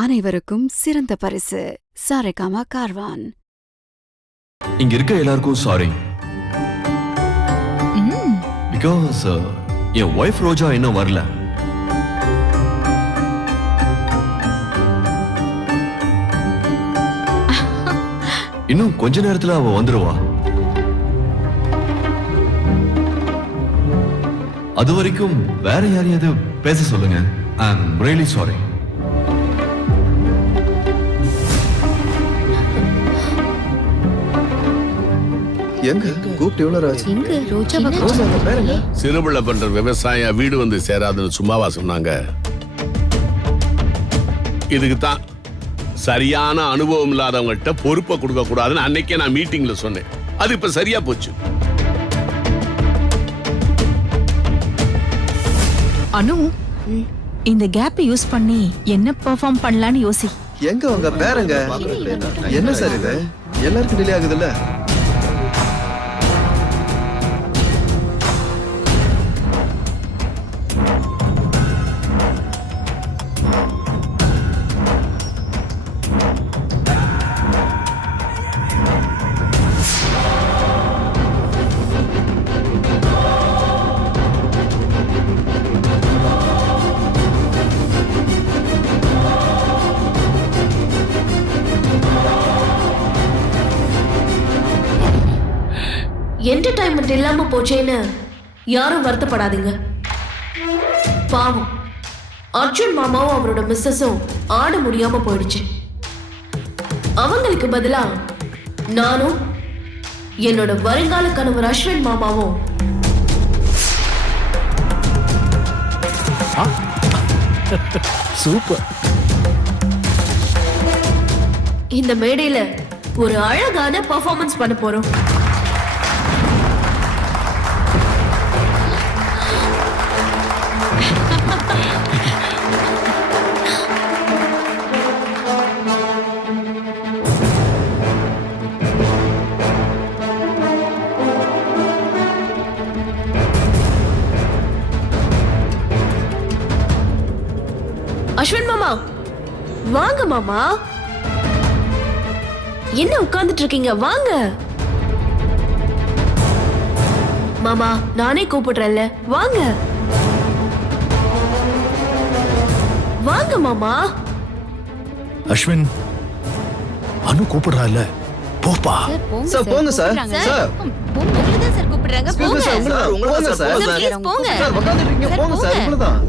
அனைவருக்கும் சிறந்த பரிசு சாரேகாமா கார்வான். இங்க இருக்க எல்லாருக்கும் சாரி. பிகாஸ் என் ஒய்ஃப் ரோஜா இன்னும் வரல. இன்னும் கொஞ்ச நேரத்துல அவ வந்துருவா. அது வரைக்கும் வேற யாரையாவது பேச சொல்லுங்க. ஐ அம் ரியலி சாரி. எங்க கூப்பிட்டு எவ்வளவு ஆச்சு? எங்க ரோஜா பேருங்க சிறுபிள்ளை பண்ற விவசாயம் வீடு வந்து சேராதுன்னு சும்மாவா சொன்னாங்க? இதுக்கு தான் சரியான அனுபவம் இல்லாதவங்கள்ட்ட பொறுப்பை கொடுக்க கூடாதுன்னு அன்னைக்கே நான் மீட்டிங்ல சொன்னேன். அது இப்ப சரியா போச்சு. அனு, இந்த கேப் யூஸ் பண்ணி என்ன பெர்ஃபார்ம் பண்ணலாம்னு யோசி. எங்க உங்க பேருங்க? என்ன சார் இது? எல்லாருக்கும் டிலே ஆகுதுல்ல? என்டர்டைன்மெண்ட் இல்லாம போச்சேன்னு யாரும் வருத்தப்படாதீங்க. பாவம், அர்ஜுன் மாமாவும் அவரோட மிஸ்ஸஸும் ஆட முடியாம போயிடுச்சு. அவங்களுக்கு பதிலா நானும் என்னோட வருங்கால கணவர் அஸ்வின் மாமாவும் சூப்பர். இந்த மேடையில ஒரு அழகான பெர்ஃபார்மன்ஸ் பண்ண போறோம். அஸ்வின் மாமா, வாங்க மாமா. என்ன உட்கார்ந்துட்டு இருக்கீங்க? வாங்க மாமா, நானே கூப்பிடுறேன்ல, வாங்க வாங்க மாமா. அஸ்வின், அனு கூப்பிடுறா இல்ல, போப்பா. சார் போங்க சார். சார் உங்களை தான் சார் கூப்பிடுறாங்க. எக்ஸ்கியூஸ் மீ சார், உங்களை தான் சார். போங்க. சார் உட்கார்ந்துட்டு இருக்கீங்க, போங்க சார். இவ்வளவுதான்.